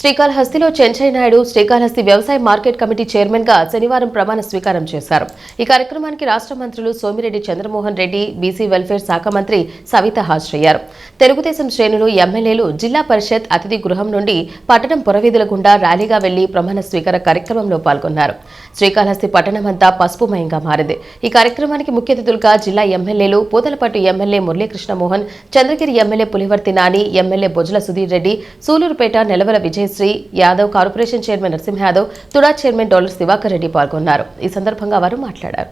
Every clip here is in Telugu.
శ్రీకాళహస్తిలో చెంచయ్య నాయుడు శ్రీకాళహస్తి వ్యవసాయ మార్కెట్ కమిటీ చైర్మన్గా శనివారం ప్రమాణ స్వీకారం చేశారు. ఈ కార్యక్రమానికి రాష్ట్ర మంత్రులు సోమిరెడ్డి చంద్రమోహన్ రెడ్డి బీసీ వెల్ఫేర్ శాఖ మంత్రి సవిత హాజరయ్యారు. తెలుగుదేశం శ్రేణులు ఎమ్మెల్యేలు జిల్లా పరిషత్ అతిథి గృహం నుండి పట్టణం పురవీధుల గుండా ర్యాలీగా వెళ్ళి ప్రమాణ స్వీకార కార్యక్రమంలో పాల్గొన్నారు. శ్రీకాళహస్తి పట్టణమంతా పసుపుమయంగా మారింది. ఈ కార్యక్రమానికి ముఖ్య అతిథులుగా జిల్లా ఎమ్మెల్యేలు Puthalapattu MLA Muralikrishnamohan Chandragiri MLA Pulivarthi Nani MLA Bojjala Sudheer Reddy Sullurpeta Nelavala Vijayasree Yadav corporation chairman Narasimha Yadav TUDA chairman Dollar Sivakar Reddy పాల్గొన్నారు. ఈ సందర్భంగా వారు మాట్లాడారు.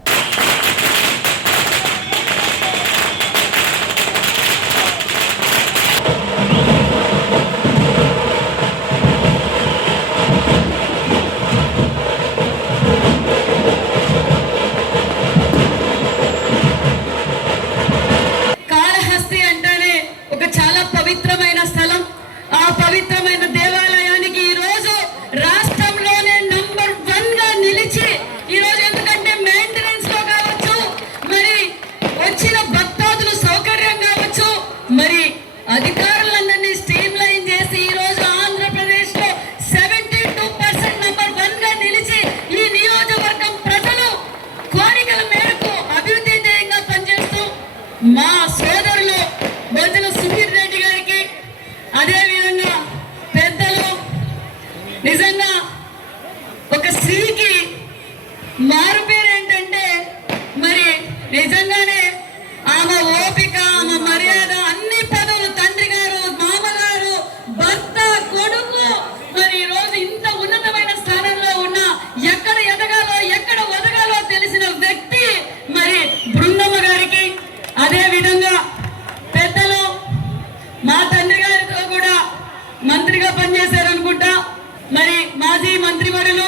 మాజీ మంత్రివర్యులు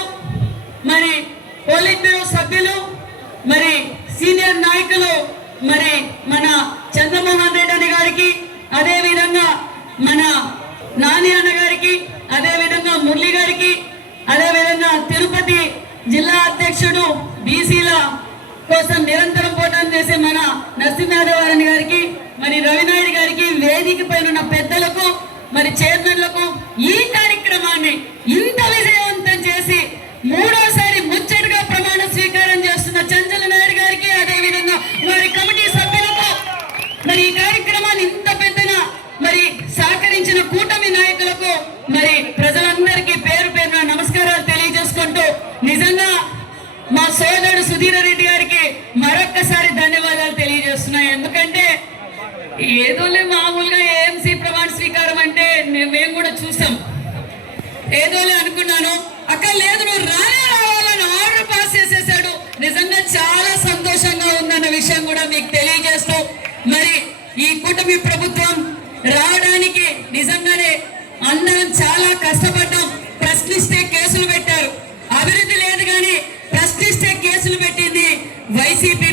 మరి పోలిట్ బ్యూరో సభ్యులు మరి సీనియర్ నాయకులు మరి మన చంద్రమోహన్ రెడ్డి అన్న గారికి అదే విధంగా మన నాని అన్న గారికి అదే విధంగా మురళి గారికి అదే విధంగా తిరుపతి జిల్లా అధ్యక్షుడు బీసీల కోసం నిరంతరం పోటం చేసే మన నరసింహారావు గారికి మరి రవినాయుడు గారికి వేదిక పైన ఉన్న పెద్దలకు మరి చైర్మన్లకు ఈ కార్యక్రమాన్ని ఇంత విజయవంతం చేసి మూడోసారి ముచ్చటగా ప్రమాణ స్వీకారం చేస్తున్న చంచల నాయుడు గారికి అదే విధంగా వారి కమిటీ సభ్యులకు మరి ఈ కార్యక్రమాన్ని ఇంత పెద్దన మరి సహకరించిన కూటమి నాయకులకు మరి ప్రజలందరికీ పేరు పేరున నమస్కారాలు తెలియజేసుకుంటూ నిజంగా మా సోదరుడు సుధీర రెడ్డి గారికి మరొక్కసారి ధన్యవాదాలు తెలియజేస్తున్నాయి. ఎందుకంటే ఏదోలే మామూలుగా ఏదోలే అనుకున్నాను. అక్కడ లేదు నువ్వు రానే రావాలని ఆర్డర్ పాస్ చేసేసాడు. నిజంగా చాలా సంతోషంగా ఉందన్న విషయం కూడా మీకు తెలియజేస్తూ మరి ఈ కూటమి ప్రభుత్వం రావడానికి నిజంగానే అందరం చాలా కష్టపడ్డాం. ప్రశ్నిస్తే కేసులు పెట్టారు. అభివృద్ధి లేదు కానీ ప్రశ్నిస్తే కేసులు పెట్టింది వైసీపీ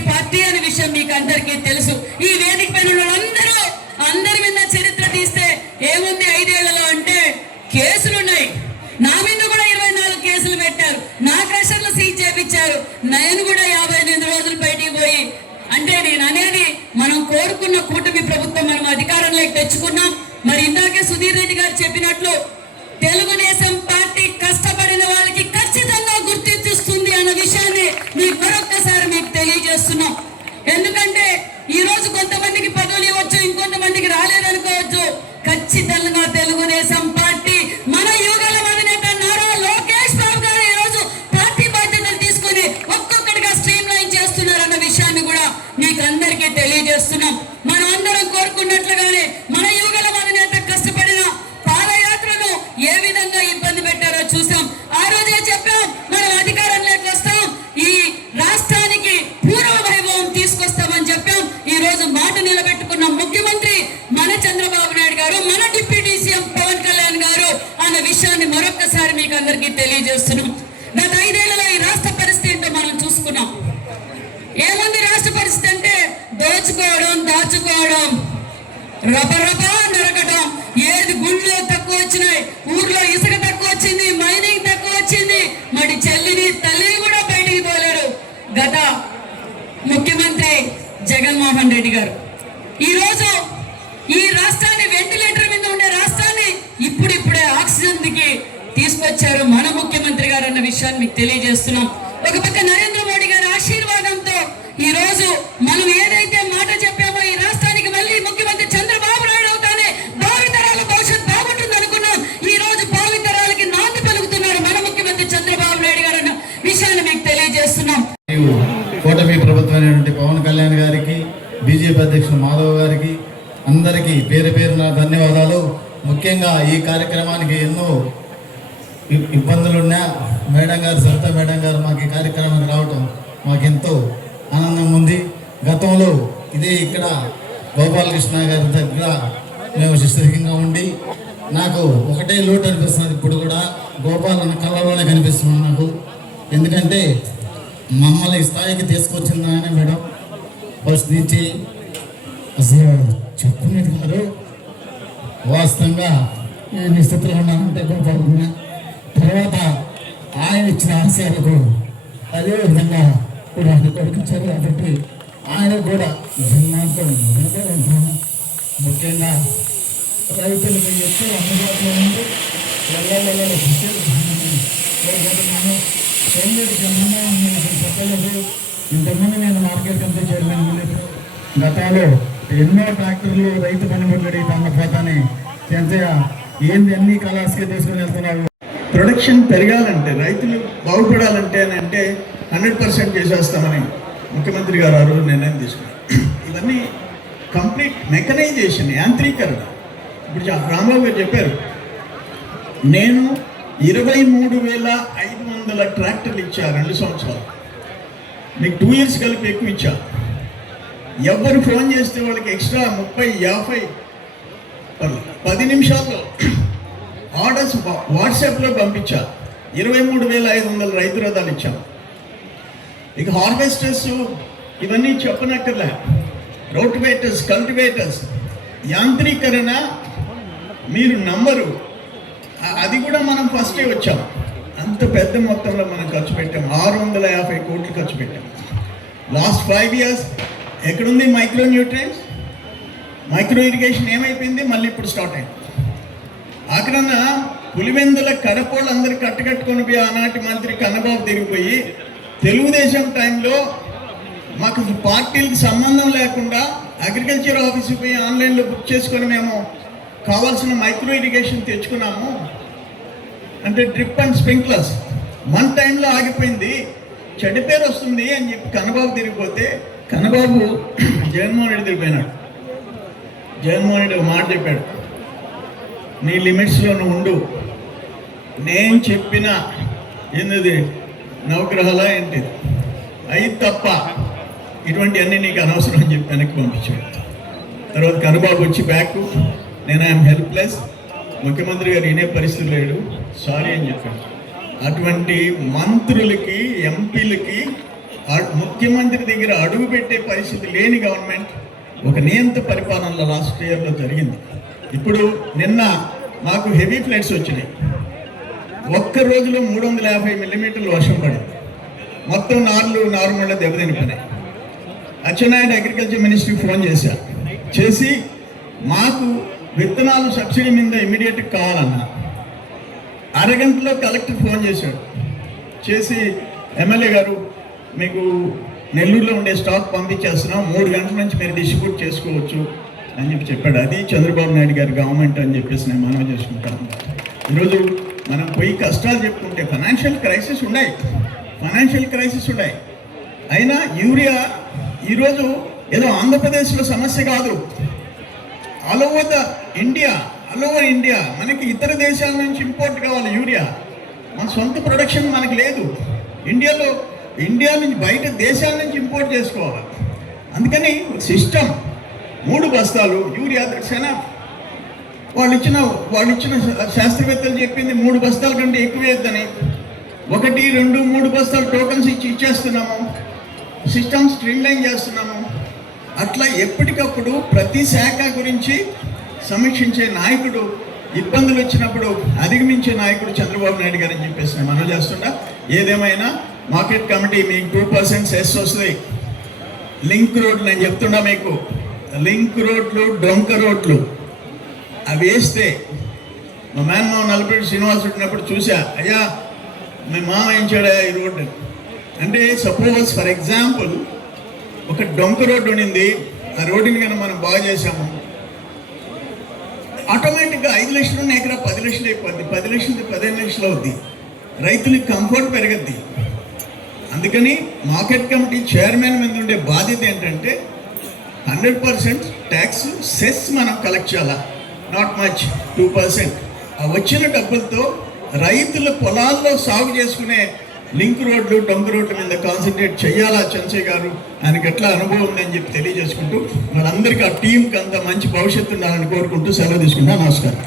తెచ్చుకున్నాం మరి ఇందాకే సుధీర్ రెడ్డి గారు చెప్పినట్లు మీకు అందరికీ తెలియజేస్తున్నాం. గత ఐదేళ్ళలో ఈ రాష్ట్ర పరిస్థితి ఏంటో మనం చూసుకున్నాం. ఏముంది రాష్ట్ర పరిస్థితి అంటే దోచుకోవడం దాచుకోవడం. రపరప నరకటం. ఏది గుళ్ళు తక్కువ వచ్చినాయి ఊర్లో ఇసుక తక్కువ వచ్చింది మైనింగ్ తక్కువ వచ్చింది. మరి చెల్లిని తల్లిని కూడా బయటికి పోలేరు. గత ముఖ్యమంత్రి జగన్మోహన్ రెడ్డి గారు. ఈ తీసుకొచ్చారు మన ముఖ్యమంత్రి గారు అన్న విషయాన్ని మీకు తెలియజేస్తున్నాం. ఒక పక్క నరేంద్ర మోడీ గారి ఆశీర్వాదంతో ఈ రోజు మనం ఏదైతే మాట చెప్పామో ఈ రాష్ట్రానికి మళ్ళీ ముఖ్యమంత్రి చంద్రబాబు నాయుడు అవుతానే భావితరాల భవిష్యత్ బాగుంటుంది అనుకున్నాం. ఈ రోజు భావితరాలకి నాంది పలుకుతున్నారు మన ముఖ్యమంత్రి చంద్రబాబు నాయుడు గారు అన్న విషయాన్ని మీకు తెలియజేస్తున్నాం. కూటమి ప్రభుత్వమైనటువంటి పవన్ కళ్యాణ్ గారికి బీజేపీ అధ్యక్షుడు మాధవ్ గారికి అందరికీ పేరు పేరున ధన్యవాదాలు. ముఖ్యంగా ఈ కార్యక్రమానికి ఎన్నో ఇబ్బందులున్నా మేడం గారు సరిత మేడం గారు మాకు ఈ కార్యక్రమానికి రావటం మాకెంతో ఆనందంగా ఉంది. గతంలో ఇదే ఇక్కడ గోపాలకృష్ణ గారి దగ్గర మేము శిష్యంగా ఉండి నాకు ఒకటే లోటు అనిపిస్తుంది ఇప్పుడు కూడా. గోపాల్ అన్న కళ్ళలోనే కనిపిస్తుంది నాకు. ఎందుకంటే మమ్మల్ని స్థాయికి తీసుకొచ్చింది ఆయన మేడం. ఫస్ట్ నుంచి అసలు చెప్పుకునేది గారు వాస్తవంగా నేను స్థితిలో ఉన్నానంటే గోపాలకున్న తర్వాత ఆయన ఇచ్చిన ఆశయాలకు అదే విధంగా కూడా ఆయన కొడుకుచ్చారు కాబట్టి ఆయన కూడా జన్మాంతం ఉంటున్నాను ముఖ్యంగా రైతులకు ఎక్కువ అందుబాటులో ఉంది వెళ్ళాలి కోరుకుంటున్నాను సైన్యుడి జన్మలో నేను చెప్పలేదు. ఇంతకుముందు నేను మార్కెట్ కమిటీ చైర్మన్ ఉండేది గతంలో ఎన్నో ట్రాక్టర్లు రైతు పనిముట్లు అడిగి తమ పోతానే చెంచయ్య ఏంది అన్ని కళాస్కి తీసుకుని వెళ్తున్నావు? ప్రొడక్షన్ పెరగాలంటే రైతులు బాగుపడాలంటే అని అంటే హండ్రెడ్ పర్సెంట్ చేసేస్తామని ముఖ్యమంత్రి గారు ఆ రోజు నిర్ణయం తీసుకున్నారు. ఇవన్నీ కంప్లీట్ మెకనైజేషన్ యాంత్రీకరణ. ఇప్పుడు జా- గారు చెప్పారు నేను ఇరవై మూడు వేల ఐదు వందల ట్రాక్టర్లు ఇచ్చా రెండు సంవత్సరాలు. మీకు టూ ఇయర్స్ కలిపి ఎక్కువ ఇచ్చా. ఎవరు ఫోన్ చేస్తే వాళ్ళకి ఎక్స్ట్రా ముప్పై యాభై పది నిమిషాల్లో ఆర్డర్స్ వాట్సాప్లో పంపించా. ఇరవై మూడు వేల ఐదు వందల రైతు రథాలు ఇచ్చాం. ఇక హార్వెస్టర్స్ ఇవన్నీ చెప్పనక్కర్లే. రోటివేటర్స్ కల్టివేటర్స్ యాంత్రీకరణ మీరు నంబరు అది కూడా మనం ఫస్టే వచ్చాం. అంత పెద్ద మొత్తంలో మనం ఖర్చు పెట్టాం. ఆరు వందల యాభై కోట్లు ఖర్చు పెట్టాం. లాస్ట్ ఫైవ్ ఇయర్స్ ఎక్కడుంది మైక్రో న్యూట్రియన్స్ మైక్రో ఇరిగేషన్ ఏమైపోయింది? మళ్ళీ ఇప్పుడు స్టార్ట్ అయింది. అక్కడన్న పులివెందుల కడపోళ్ళు అందరు కట్టకట్టుకొని పోయి ఆనాటి మంత్రి కన్నబాబు తిరిగిపోయి తెలుగుదేశం టైంలో మాకు పార్టీలకు సంబంధం లేకుండా అగ్రికల్చర్ ఆఫీస్కి పోయి ఆన్లైన్లో బుక్ చేసుకొని మేము కావాల్సిన మైక్రో ఇరిగేషన్ తెచ్చుకున్నాము. అంటే డ్రిప్ అండ్ స్ప్రింక్లర్స్. మన టైంలో ఆగిపోయింది. చెడ్డ పేరు వస్తుంది అని చెప్పి కన్నబాబు తిరిగిపోతే కన్నబాబు జగన్మోహన్ రెడ్డి తిరిగిపోయినాడు జగన్మోహన్ రెడ్డి ఒక మాట చెప్పాడు. నీ లిమిట్స్లోనూ ఉండు. నేను చెప్పిన ఏంది నవగ్రహాల ఏంటిది? అయి తప్ప ఇటువంటి అన్నీ నీకు అనవసరం అని చెప్పి వెనక్కి పంపించాడు. తర్వాత కనుబాబు వచ్చి బ్యాక్ నేను ఐఎమ్ హెల్ప్లెస్. ముఖ్యమంత్రి గారు వినే పరిస్థితి లేడు. సారీ అని చెప్పాడు. అటువంటి మంత్రులకి ఎంపీలకి ముఖ్యమంత్రి దగ్గర అడుగు పెట్టే పరిస్థితి లేని గవర్నమెంట్ ఒక నియంత పరిపాలనలో లాస్ట్ ఇయర్లో జరిగింది. ఇప్పుడు నిన్న మాకు హెవీ ఫ్లడ్స్ వచ్చినాయి. ఒక్క రోజులో మూడు వందల యాభై మిల్లీమీటర్లు వర్షం పడింది. మొత్తం నార్లు నార్మల్గా దెబ్బతినిపోయినాయి. అచ్చెన్నాయుడు అగ్రికల్చర్ మినిస్ట్రీకి ఫోన్ చేశా. చేసి మాకు విత్తనాలు సబ్సిడీ మీద ఇమీడియట్ కావాలన్నా. అరగంటలో కలెక్టర్ ఫోన్ చేశాడు. చేసి ఎమ్మెల్యే గారు మీకు నెల్లూరులో ఉండే స్టాక్ పంపించేస్తున్నాం. మూడు గంటల నుంచి మీరు డిస్ట్రిబ్యూట్ చేసుకోవచ్చు. అని చెప్పి చెప్పాడు. అది చంద్రబాబు నాయుడు గారి గవర్నమెంట్ అని చెప్పేసి నేను మనవి చేసుకుంటాను. ఈరోజు మనం పోయి కష్టాలు చెప్పుకుంటే ఫైనాన్షియల్ క్రైసిస్ ఉన్నాయి. ఫైనాన్షియల్ క్రైసిస్ ఉన్నాయి. అయినా యూరియా ఈరోజు ఏదో ఆంధ్రప్రదేశ్లో సమస్య కాదు. All over the India all over India మనకి ఇతర దేశాల నుంచి ఇంపోర్ట్ కావాలి యూరియా. మన సొంత ప్రొడక్షన్ మనకి లేదు. ఇండియాలో ఇండియా నుంచి బయట దేశాల నుంచి ఇంపోర్ట్ చేసుకోవాలి. అందుకని సిస్టమ్ మూడు బస్తాలు యూరియా దర్శన వాళ్ళు ఇచ్చిన వాళ్ళు ఇచ్చిన శాస్త్రవేత్తలు చెప్పింది మూడు బస్తాల కంటే ఎక్కువ వేద్దని ఒకటి రెండు మూడు బస్తాలు టోకన్స్ ఇచ్చి ఇచ్చేస్తున్నాము. సిస్టమ్ స్ట్రీమ్లైన్ చేస్తున్నాము. అట్లా ఎప్పటికప్పుడు ప్రతి శాఖ గురించి సమీక్షించే నాయకుడు ఇబ్బందులు వచ్చినప్పుడు అధిగమించే నాయకుడు చంద్రబాబు నాయుడు గారు అని చెప్పేసి నేను మనం చేస్తున్నా. ఏదేమైనా మార్కెట్ కమిటీ మీకు టూ పర్సెంట్ సెస్ వస్తుంది. లింక్ రోడ్ నేను చెప్తున్నా మీకు. లింక్ రోడ్లు డొంక రోడ్లు. అవి వేస్తే మా మేనమావ నలపేట శ్రీనివాస్ ఉన్నప్పుడు చూసా అయ్యా మీ మామ ఏం ఈ రోడ్డు? అంటే సపోజ్ ఫర్ ఎగ్జాంపుల్ ఒక డొంక రోడ్డు ఉండింది ఆ రోడ్డుని కనుక మనం బాగు చేసాము ఆటోమేటిక్గా ఐదు లక్షలు ఉన్న ఎకరా పది లక్షలు అయిపోద్ది. పది లక్షలు పదిహేను లక్షలు అవుద్ది. రైతులకి కంఫర్ట్ పెరగద్ది. అందుకని మార్కెట్ కమిటీ చైర్మన్ మీద ఉండే బాధ్యత ఏంటంటే హండ్రెడ్ పర్సెంట్ ట్యాక్స్ సెస్ మనం కలెక్ట్ చేయాలా? నాట్ మచ్ టూ పర్సెంట్ ఆ వచ్చిన డబ్బులతో రైతుల పొలాల్లో సాగు చేసుకునే లింక్ రోడ్లు డొంక రోడ్ల మీద కాన్సన్ట్రేట్ చేయాలా చంచయ్య గారు? ఆయనకి ఎట్లా అనుభవం ఉందని చెప్పి తెలియజేసుకుంటూ వాళ్ళందరికీ ఆ టీంకి అంత మంచి భవిష్యత్తు ఉండాలని కోరుకుంటూ సెలవు తీసుకుంటా నమస్కారం.